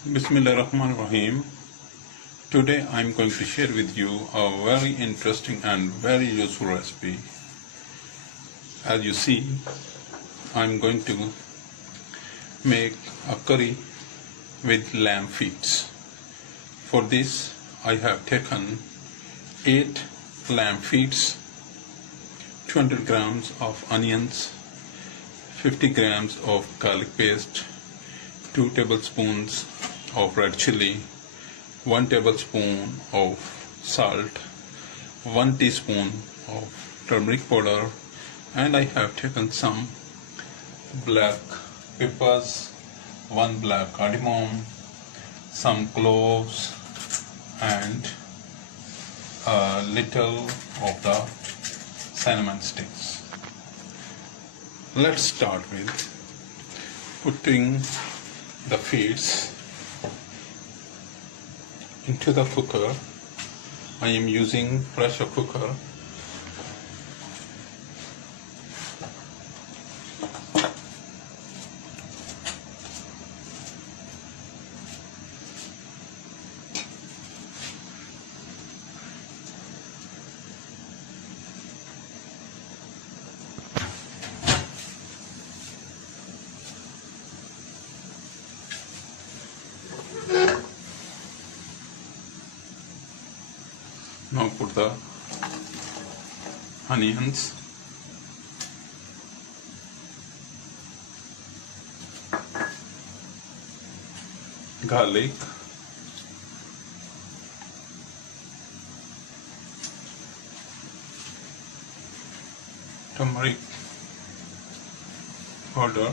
Bismillahirrahmanirrahim. Today I am going to share with you a very interesting and very useful recipe. As you see, I am going to make a curry with lamb feet. For this I have taken 8 lamb feet, 200 grams of onions, 50 grams of garlic paste, 2 tablespoons of red chili, 1 tablespoon of salt, 1 teaspoon of turmeric powder, and I have taken some black peppers, 1 black cardamom, some cloves, and a little of the cinnamon sticks. Let's start with putting the feeds into the cooker. I am using pressure cooker. Now put the onions, garlic, turmeric powder,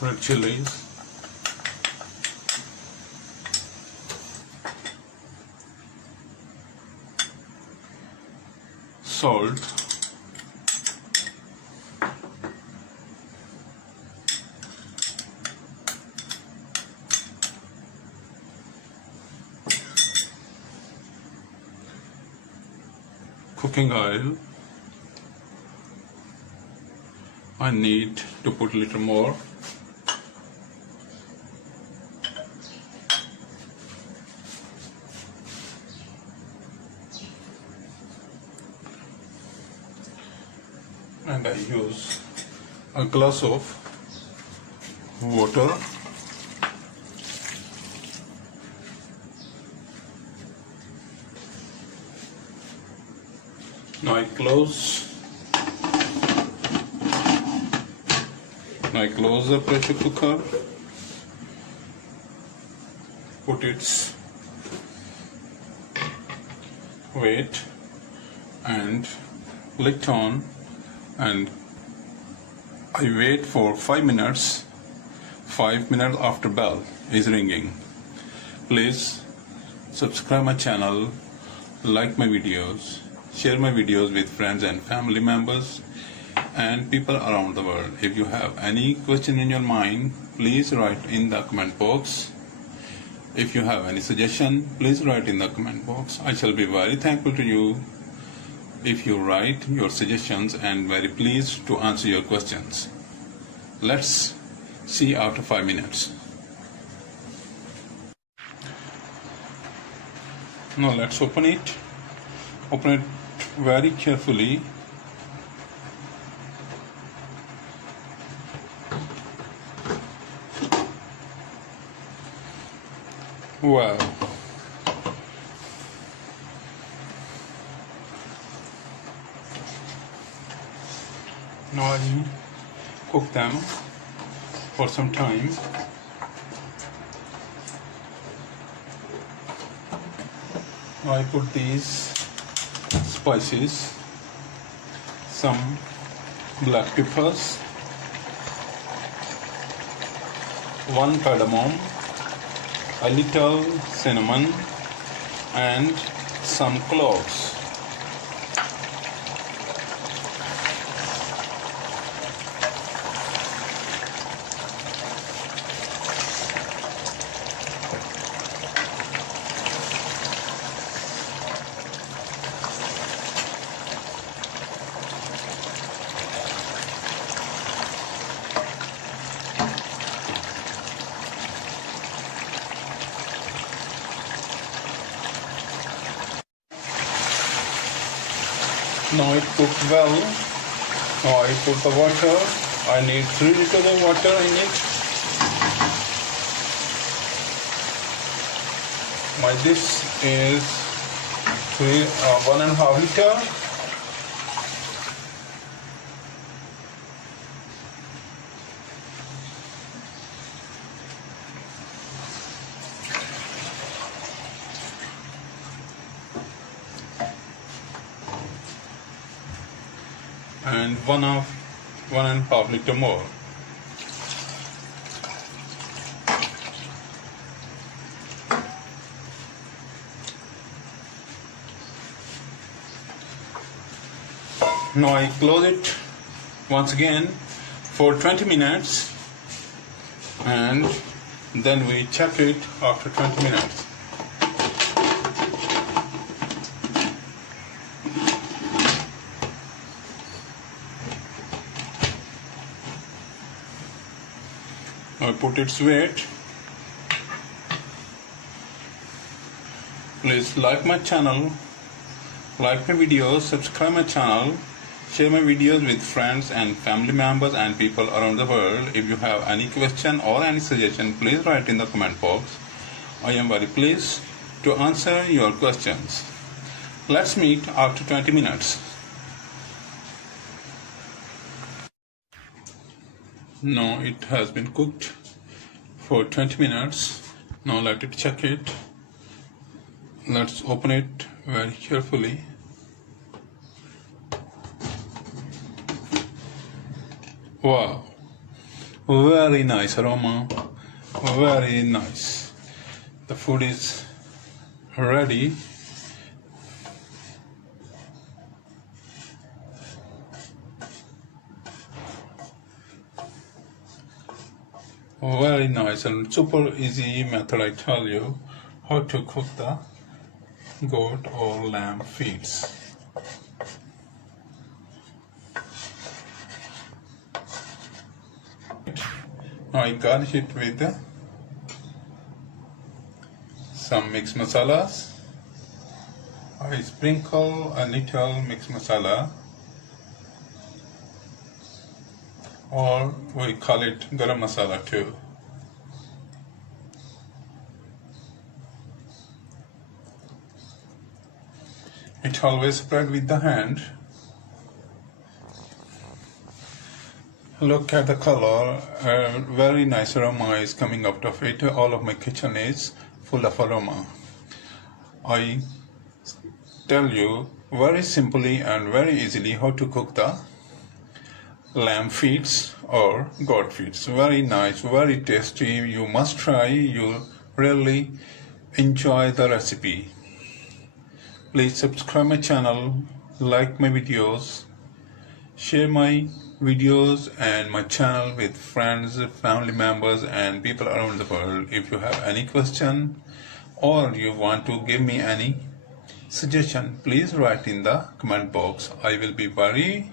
red chilies, salt, cooking oil. I need to put a little more. And I use a glass of water. Now I close the pressure cooker, put its weight and lid on, and I wait for 5 minutes. 5 minutes after bell is ringing. Please subscribe my channel, like my videos, share my videos with friends and family members and people around the world. If you have any question in your mind, please write in the comment box. If you have any suggestion, please write in the comment box. I shall be very thankful to you if you write your suggestions, and very pleased to answer your questions. Let's see after 5 minutes. Now let's open it. Open it very carefully. Wow. Now I cook them for some time. Now I put these spices, some black peppers, 1 cardamom, a little cinnamon, and some cloves. Now it cooked well. Now I put the water. I need 3 liters of water in it. My dish is 1.5 liter. And 1.5 liter more. Now I close it once again for 20 minutes and then we check it after 20 minutes. I put its weight. Please like my channel, like my videos, subscribe my channel, share my videos with friends and family members and people around the world. If you have any question or any suggestion, please write in the comment box. I am very pleased to answer your questions. Let's meet after 20 minutes. Now it has been cooked for 20 minutes. Now let it check it. Let's open it very carefully. Wow, very nice aroma, very nice. The food is ready. Very nice and super easy method, I tell you, how to cook the goat or lamb feets. Now I garnish it with some mixed masalas. I sprinkle a little mixed masala, or we call it garam masala too. It always spread with the hand. Look at the color, very nice aroma is coming out of it. All of my kitchen is full of aroma. I tell you very simply and very easily how to cook the lamb feets or goat feets. Very nice, very tasty. You must try. You really enjoy the recipe. Please subscribe my channel, like my videos, share my videos and my channel with friends, family members and people around the world. If you have any question or you want to give me any suggestion, please write in the comment box. I will be very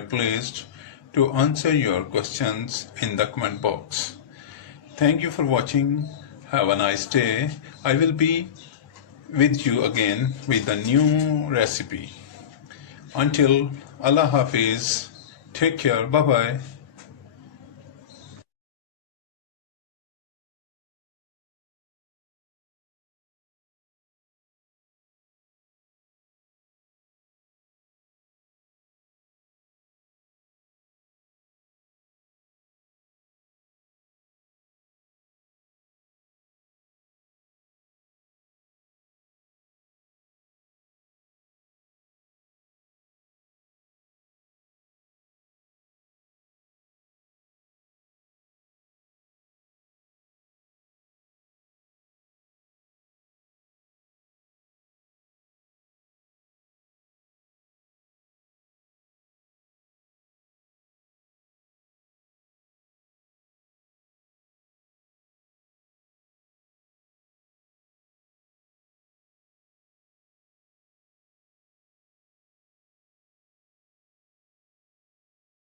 pleased to answer your questions in the comment box. Thank you for watching. Have a nice day. I will be with you again with a new recipe. Until Allah Hafiz, take care, bye bye.